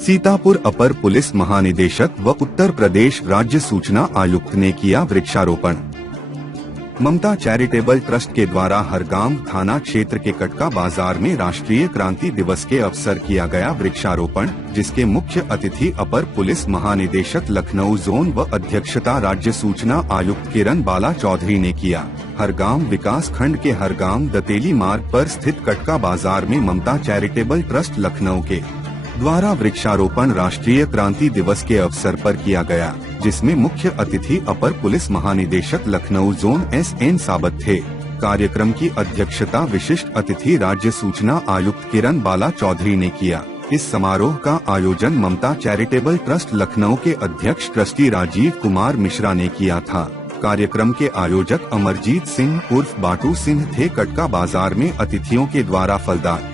सीतापुर अपर police महानिदेशक व उत्तर प्रदेश राज्य सूचना आयुक्त ने किया वृक्षारोपण। ममता चैरिटेबल ट्रस्ट के द्वारा हरगांव थाना क्षेत्र के कटका बाजार में राष्ट्रीय क्रांति दिवस के अवसर किया गया वृक्षारोपण, जिसके मुख्य अतिथि अपर पुलिस महानिदेशक लखनऊ जोन व अध्यक्षता राज्य सूचना आयुक्त किरण बाला चौधरी ने किया। हरगांव विकास खंड के हरगांव दतेली मार्ग पर स्थित कटका बाजार में ममता चैरिटेबल ट्रस्ट लखनऊ के द्वारा वृक्षारोपण राष्ट्रीय क्रांति दिवस के अवसर पर किया गया, जिसमें मुख्य अतिथि अपर पुलिस महानिदेशक लखनऊ जोन SN साबत थे। कार्यक्रम की अध्यक्षता विशिष्ट अतिथि राज्य सूचना आयुक्त किरण बाला चौधरी ने किया। इस समारोह का आयोजन ममता चैरिटेबल ट्रस्ट लखनऊ के अध्यक्ष ट्रस्टी राजीव कुमार मिश्रा ने किया था। कार्यक्रम के आयोजक अमरजीत सिंह उर्फ बाटू सिंह थे। कटका बाजार में अतिथियों के द्वारा फलदार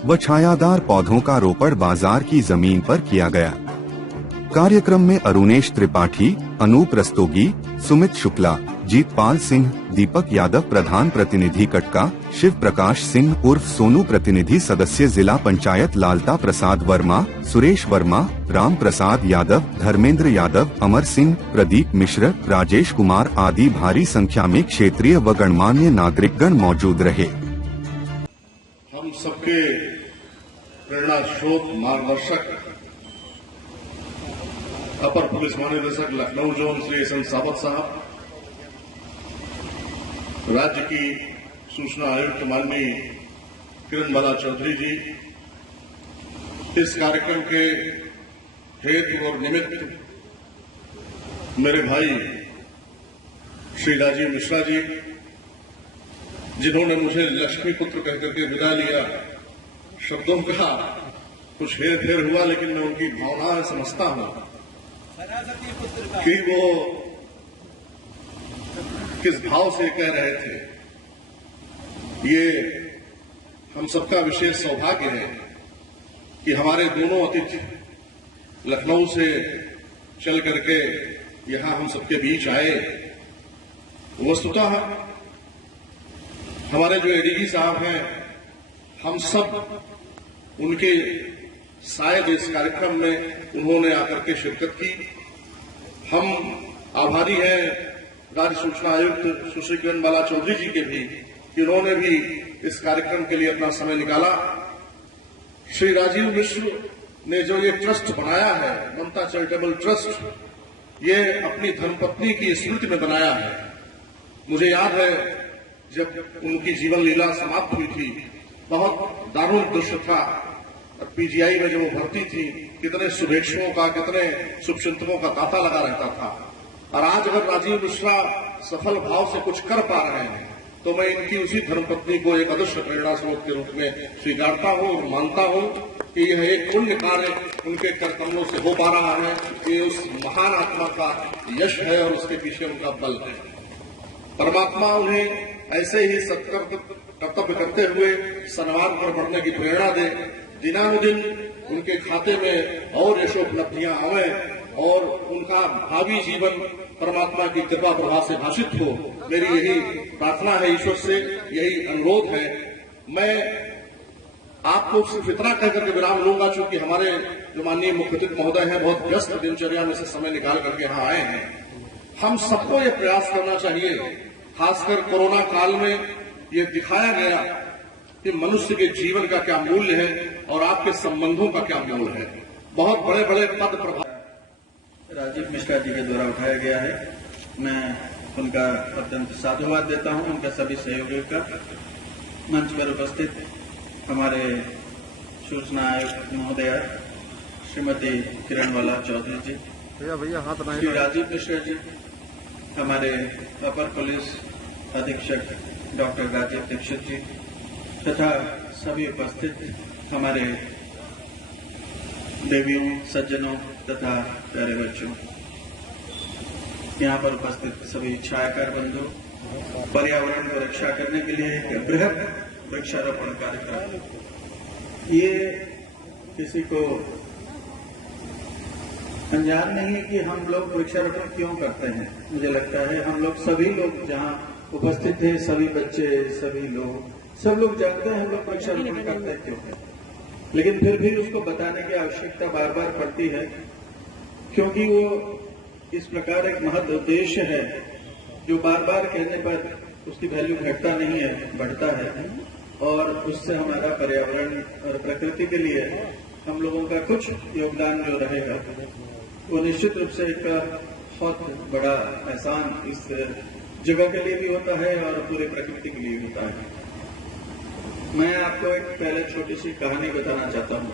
व छायादार पौधों का रोपण बाजार की जमीन पर किया गया। कार्यक्रम में अरुणेश त्रिपाठी, अनूप रस्तोगी, सुमित शुक्ला, जीतपाल सिंह, दीपक यादव प्रधान प्रतिनिधि कटका, शिव प्रकाश सिंह उर्फ सोनू प्रतिनिधि सदस्य जिला पंचायत लालता प्रसाद वर्मा, सुरेश वर्मा, राम प्रसाद यादव, धर्मेंद्र यादव, अमर सिंह, प्रदीप मिश्र, राजेश कुमार आदि भारी संख्या में क्षेत्रीय व गणमान्य नागरिकगण मौजूद रहे। हम सबके प्रेरणा स्रोत मार्गदर्शक अपर पुलिस महानिदेशक लखनऊ जोन श्री SN साबत साहब, राज्य की सूचना आयुक्त माननीय किरण बाला चौधरी जी, इस कार्यक्रम के हेतु और निमित्त मेरे भाई श्री राजीव मिश्रा जी, जिन्होंने मुझे लक्ष्मी पुत्र कहकर के विदा लिया। शब्दों का कुछ हेर फेर हुआ, लेकिन मैं उनकी भावनाएं समझता हूं कि वो किस भाव से कह रहे थे। ये हम सबका विशेष सौभाग्य है कि हमारे दोनों अतिथि लखनऊ से चल करके यहां हम सबके बीच आए। वस्तुतः हमारे जो ADG साहब हैं, हम सब उनके शायद इस कार्यक्रम में उन्होंने आकर के शिरकत की। हम आभारी हैं राज्य सूचना आयुक्त सुश्री किरण बाला चौधरी जी के भी कि उन्होंने भी इस कार्यक्रम के लिए अपना समय निकाला। श्री राजीव मिश्र ने जो ये ट्रस्ट बनाया है, ममता चैरिटेबल ट्रस्ट, ये अपनी धर्मपत्नी की स्मृति में बनाया है। मुझे याद है जब उनकी जीवन लीला समाप्त हुई थी, बहुत दारुण दृश्य था। PGI में जब वो भर्ती थी, कितने शुभेच्छुओं का, कितने शुभचिंतकों का तांता लगा रहता था। और आज अगर राजीव मिश्रा सफल भाव से कुछ कर पा रहे हैं, तो मैं इनकी उसी धर्मपत्नी को एक आदर्श प्रेरणा स्रोत के रूप में स्वीकारता हूं और मानता हूं कि यह एक पुण्य कार्य उनके कर्तव्यों से हो पा रहा है। ये उस महान आत्मा का यश है और उसके पीछे उनका बल है। परमात्मा उन्हें ऐसे ही कर्तव्य करते हुए सन्मान पर बढ़ने की प्रेरणा दे। दिनानुदिन उनके खाते में और यशोपलब्धियां आवे और उनका भावी जीवन परमात्मा की कृपा प्रभा से भाषित हो। मेरी यही प्रार्थना है ईश्वर से, यही अनुरोध है। मैं आपको सिर्फ इतना कहकर के विराम लूंगा, चूंकि हमारे जो माननीय मुख्य अतिथि महोदय हैं बहुत व्यस्त दिनचर्या में से समय निकाल करके यहाँ आए हैं। हम सबको ये प्रयास करना चाहिए, खासकर कोरोना काल में ये दिखाया गया कि मनुष्य के जीवन का क्या मूल्य है और आपके संबंधों का क्या मूल्य है। बहुत बड़े बड़े पद प्रभाव राजीव मिश्रा जी के द्वारा उठाया गया है। मैं उनका अत्यंत साधुवाद देता हूं, उनका सभी सहयोगियों का। मंच पर उपस्थित हमारे सूचना आयुक्त महोदया श्रीमती किरण बाला चौधरी जी, श्री राजीव मिश्रा जी, हमारे अपर पुलिस अधीक्षक डॉक्टर राजीव दीक्षित जी तथा सभी उपस्थित हमारे देवियों, सज्जनों तथा प्यारे बच्चों, यहाँ पर उपस्थित सभी छायाकार बंधु, पर्यावरण को रक्षा करने के लिए एक बृहद वृक्षारोपण कार्यक्रम, ये किसी को अनजान नहीं है कि हम लोग वृक्षारोपण क्यों करते हैं। मुझे लगता है हम लोग सभी लोग जहाँ उपस्थित थे, सभी बच्चे, सभी लोग, सब लोग जानते हैं हम लोग वृक्षारोपण करते हैं क्यों है। लेकिन फिर भी उसको बताने की आवश्यकता बार बार पड़ती है, क्योंकि वो इस प्रकार एक महद उद्देश्य है जो बार बार कहने पर उसकी वैल्यू घटता नहीं है, बढ़ता है। और उससे हमारा पर्यावरण और प्रकृति के लिए हम लोगों का कुछ योगदान जो रहेगा वो निश्चित रूप से एक बहुत बड़ा एहसान इस जगह के लिए भी होता है और पूरी प्रकृति के लिए होता है। मैं आपको एक पहले छोटी सी कहानी बताना चाहता हूँ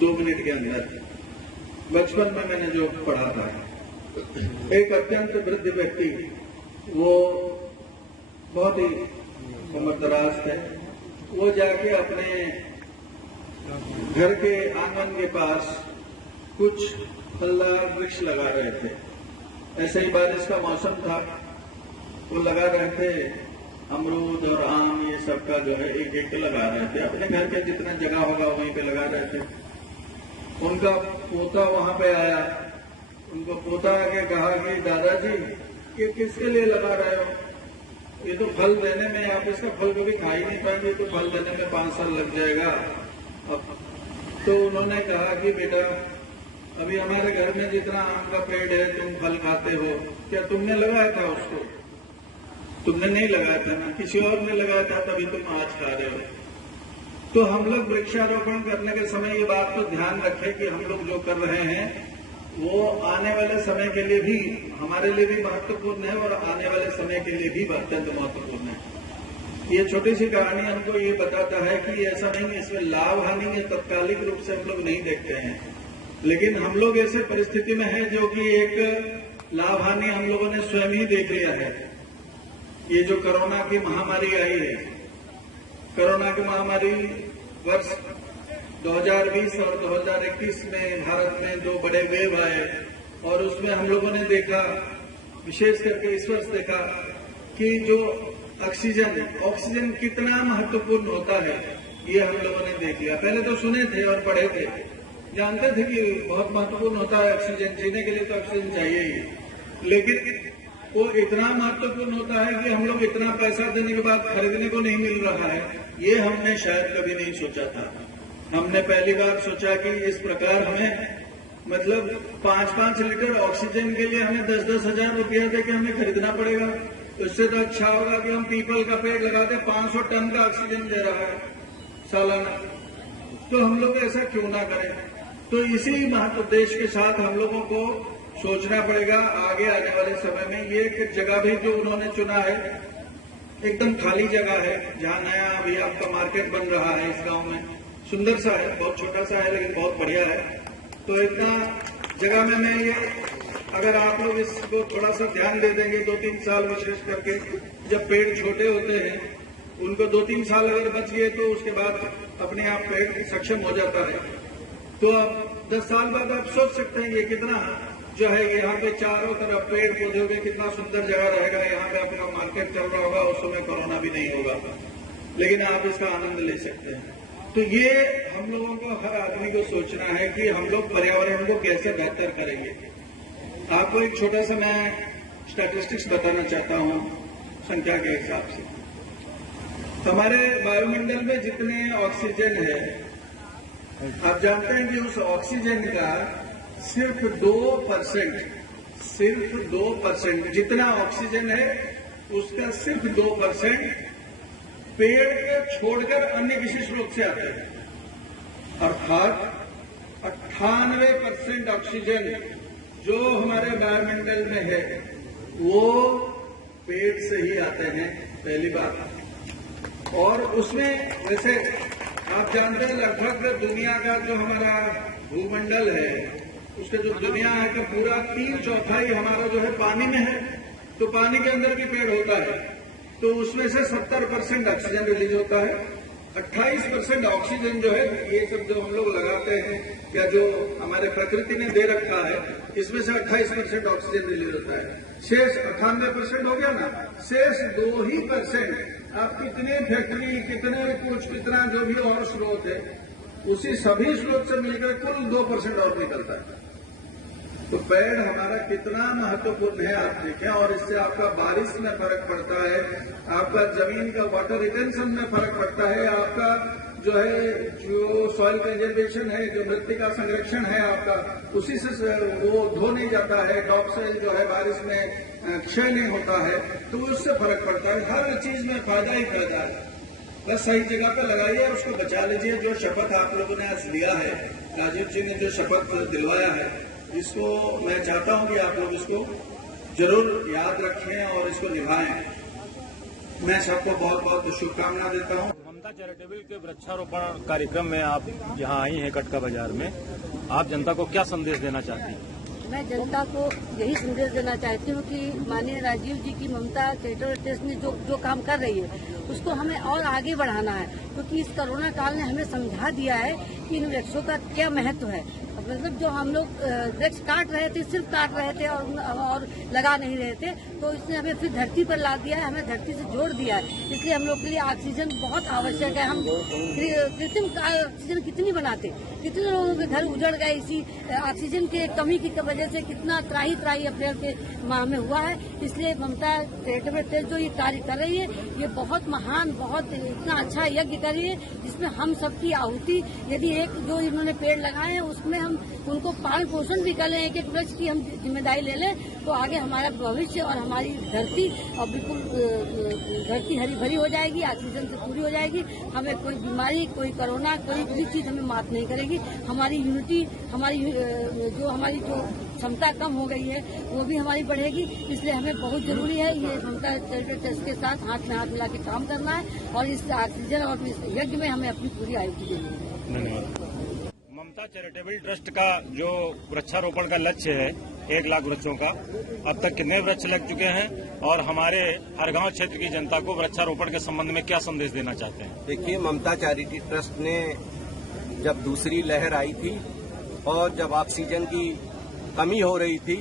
2 मिनट के अंदर। बचपन में मैंने जो पढ़ा था, एक अत्यंत वृद्ध व्यक्ति, वो बहुत ही उम्रदराज थे, वो जाके अपने घर के आंगन के पास कुछ फलदार वृक्ष लगा रहे थे। ऐसे ही बारिश का मौसम था, वो लगा रहे थे अमरूद और आम, ये सब का जो है एक एक लगा रहे थे। अपने घर के जितना जगह होगा वहीं पे लगा रहे थे। उनका पोता वहां पे आया, उनको पोता आके कहा कि दादाजी ये किसके लिए लगा रहे हो? ये तो फल देने में, आप इसका फल कभी खा ही नहीं पाएंगे, तो फल देने में 5 साल लग जाएगा। तो उन्होंने कहा कि बेटा, अभी हमारे घर में जितना आम का पेड़ है तुम फल खाते हो, क्या तुमने लगाया था उसको? तुमने नहीं लगाया था ना, किसी और ने लगाया था, तभी तुम आज खा रहे हो। तो हम लोग वृक्षारोपण करने के समय ये बात तो ध्यान रखें कि हम लोग जो कर रहे हैं वो आने वाले समय के लिए भी, हमारे लिए भी महत्वपूर्ण है और आने वाले समय के लिए भी अत्यंत महत्वपूर्ण है। ये छोटी सी कहानी हमको ये बताता है कि ऐसा नहीं, इसमें लाभ हानि या तात्कालिक रूप से हम लोग नहीं देखते हैं, लेकिन हम लोग ऐसे परिस्थिति में है जो कि एक लाभ हानि हम लोगों ने स्वयं ही देख लिया है। ये जो कोरोना की महामारी आई है, कोरोना की महामारी वर्ष 2020 और 2021 में भारत में 2 बड़े वेव आए, और उसमें हम लोगों ने देखा, विशेष करके इस वर्ष देखा कि जो ऑक्सीजन कितना महत्वपूर्ण होता है, ये हम लोगों ने देख लिया। पहले तो सुने थे और पढ़े थे, जानते थे कि बहुत महत्वपूर्ण होता है ऑक्सीजन, जीने के लिए तो ऑक्सीजन चाहिए ही, लेकिन वो इतना महत्वपूर्ण होता है कि हम लोग इतना पैसा देने के बाद खरीदने को नहीं मिल रहा है, ये हमने शायद कभी नहीं सोचा था। हमने पहली बार सोचा कि इस प्रकार हमें, मतलब 5-5 लीटर ऑक्सीजन के लिए हमें 10-10 हजार रुपया देके हमें खरीदना पड़ेगा। उससे तो अच्छा होगा कि हम पीपल का पेड़ लगा दे, 500 टन का ऑक्सीजन दे रहा है सालाना, तो हम लोग ऐसा क्यों ना करें। तो इसी महत्व उद्देश्य के साथ हम लोगों को सोचना पड़ेगा आगे आने वाले समय में। ये एक जगह भी जो उन्होंने चुना है, एकदम खाली जगह है, जहाँ नया अभी आपका मार्केट बन रहा है इस गांव में, सुंदर सा है, बहुत छोटा सा है लेकिन बहुत बढ़िया है। तो इतना जगह में मैं ये, अगर आप लोग इसको थोड़ा सा ध्यान दे देंगे, 2-3 साल विशेष करके, जब पेड़ छोटे होते हैं उनको 2-3 साल अगर बच गए तो उसके बाद अपने आप पेड़ सक्षम हो जाता है। तो अब 10 साल बाद आप सोच सकते हैं ये कितना जो है, यहाँ पे चारों तरफ पेड़ पौधे होंगे, कितना सुंदर जगह रहेगा, यहाँ पे अपना मार्केट चल रहा होगा, उस समय कोरोना भी नहीं होगा, लेकिन आप इसका आनंद ले सकते हैं। तो ये हम लोगों को, हर आदमी को सोचना है कि हम लोग पर्यावरण को कैसे बेहतर करेंगे। आपको एक छोटा सा मैं स्टैटिस्टिक्स बताना चाहता हूँ संख्या के हिसाब से। हमारे वायुमंडल में जितने ऑक्सीजन है, आप जानते हैं कि उस ऑक्सीजन का सिर्फ 2% जितना ऑक्सीजन है उसका सिर्फ 2% पेड़ के छोड़कर अन्य किसी स्रोत से आते हैं। अर्थात 98% ऑक्सीजन जो हमारे वायुमंडल में है वो पेड़ से ही आते हैं, पहली बात। और उसमें वैसे आप जानते हैं लगभग दुनिया का जो हमारा भूमंडल है, उसके जो दुनिया है का पूरा 3/4 हमारा जो है पानी में है, तो पानी के अंदर भी पेड़ होता है, तो उसमें से 70% ऑक्सीजन रिलीज होता है। 28% ऑक्सीजन जो है, ये सब जो हम लोग लगाते हैं या जो हमारे प्रकृति ने दे रखा है, इसमें से 28% ऑक्सीजन रिलीज होता है। शेष 98% हो गया ना, शेष 2% आप कितने फैक्ट्री, कितने कुछ, कितना जो भी और स्रोत है, उसी सभी स्रोत से मिलकर कुल 2% और निकलता है। तो पेड़ हमारा कितना महत्वपूर्ण है आप देखें, और इससे आपका बारिश में फर्क पड़ता है, आपका जमीन का वाटर रिटेंशन में फर्क पड़ता है, आपका जो है जो सॉइल कंजर्वेशन है, जो मृत्तिका संरक्षण है आपका, उसी से वो धो नहीं जाता है, टॉप सोइल जो है बारिश में क्षय नहीं होता है, तो उससे फर्क पड़ता है। हर चीज में फायदा ही फायदा है। बस सही जगह पे लगाइए, उसको बचा लीजिए। जो शपथ आप लोगों ने आज लिया है, राजीव जी ने जो शपथ दिलवाया है, इसको मैं चाहता हूं कि आप लोग इसको जरूर याद रखें और इसको निभाएं। मैं सबको बहुत बहुत शुभकामना देता हूं। ममता चैरिटेबल के वृक्षारोपण कार्यक्रम में आप यहाँ आई हैं कटका बाजार में, आप जनता को क्या संदेश देना चाहती हैं? मैं जनता को यही संदेश देना चाहती हूँ कि माननीय राजीव जी की ममता चैरिटेबल ट्रस्ट ने जो काम कर रही है उसको हमें और आगे बढ़ाना है, क्योंकि इस कोरोना काल ने हमें समझा दिया है कि इन वृक्षों का क्या महत्व है। मतलब जो हम लोग वृक्ष काट रहे थे, सिर्फ काट रहे थे और लगा नहीं रहे थे, तो इसने हमें फिर धरती पर ला दिया है, हमें धरती से जोड़ दिया है। इसलिए हम लोग के लिए ऑक्सीजन बहुत आवश्यक है। हम कृत्रिम ऑक्सीजन कितनी बनाते, कितने लोगों के घर उजड़ गए इसी ऑक्सीजन के कमी की वजह से, कितना त्राही अप्रैल के माह में हुआ है। इसलिए ममता चैरिटेबल ट्रस्ट जो ये कार्य कर रही है, ये बहुत महान, बहुत इतना अच्छा यज्ञ कर रही है, जिसमें हम सबकी आहुति, यदि एक जो इन्होंने पेड़ लगाए हैं उसमें हम उनको पालन पोषण भी कर लें, एक वृक्ष की हम जिम्मेदारी ले लें, तो आगे हमारा भविष्य और हमारी धरती और बिल्कुल धरती हरी भरी हो जाएगी, ऑक्सीजन से पूरी हो जाएगी। हमें कोई बीमारी, कोई कोरोना, कोई भी चीज हमें मात नहीं करेगी। हमारी यूनिटी, हमारी जो क्षमता कम हो गई है वो भी हमारी बढ़ेगी। इसलिए हमें बहुत जरूरी है ये ममता चैरिटेबल ट्रस्ट के साथ हाथ में हाथ मिला के काम करना है और इस ऑक्सीजन और इस यज्ञ में हमें अपनी पूरी आहुति देनी है। धन्यवाद। ममता चैरिटेबल ट्रस्ट का जो वृक्षारोपण का लक्ष्य है 1 लाख वृक्षों का, अब तक कितने वृक्ष लग चुके हैं और हमारे हर गांव क्षेत्र की जनता को वृक्षारोपण के संबंध में क्या संदेश देना चाहते हैं? देखिए, ममता चैरिटी ट्रस्ट ने जब दूसरी लहर आई थी और जब ऑक्सीजन की कमी हो रही थी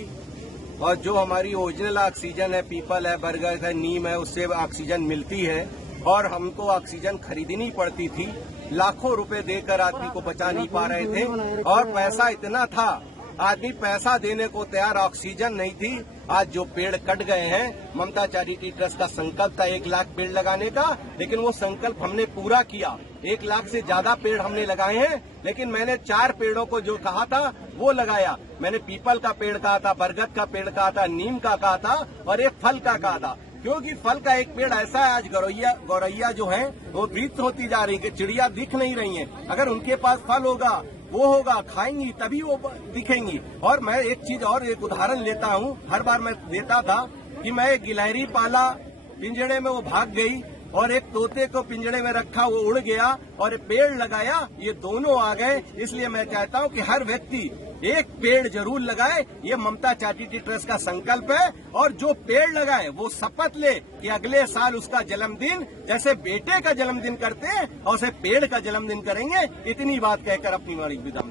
और जो हमारी ओरिजिनल ऑक्सीजन है, पीपल है, बरगद है, नीम है, उससे ऑक्सीजन मिलती है और हमको ऑक्सीजन खरीदनी पड़ती थी, लाखों रुपए देकर आदमी को बचा नहीं पा रहे थे और पैसा इतना था, आदमी पैसा देने को तैयार, ऑक्सीजन नहीं थी। आज जो पेड़ कट गए हैं, ममता चैरिटी ट्रस्ट का संकल्प था 1 लाख पेड़ लगाने का, लेकिन वो संकल्प हमने पूरा किया। 1 लाख से ज्यादा पेड़ हमने लगाए हैं, लेकिन मैंने 4 पेड़ों को जो कहा था वो लगाया। मैंने पीपल का पेड़ कहा था, बरगद का पेड़ कहा था, नीम का कहा था और एक फल का कहा था। क्योंकि फल का एक पेड़ ऐसा है, आज गौरैया जो है वो विलुप्त होती जा रही है, चिड़िया दिख नहीं रही है। अगर उनके पास फल होगा, वो होगा, खाएंगी तभी वो दिखेंगी। और मैं एक चीज और एक उदाहरण लेता हूँ, हर बार मैं देता था कि मैं एक गिलहरी पाला, पिंजड़े में वो भाग गई और एक तोते को पिंजड़े में रखा, वो उड़ गया और पेड़ लगाया, ये दोनों आ गए। इसलिए मैं चाहता हूँ कि हर व्यक्ति एक पेड़ जरूर लगाए, ये ममता चैरिटी ट्रस्ट का संकल्प है। और जो पेड़ लगाए वो शपथ ले कि अगले साल उसका जन्मदिन जैसे बेटे का जन्मदिन करते हैं और उसे पेड़ का जन्मदिन करेंगे। इतनी बात कहकर अपनी वाणी विदा।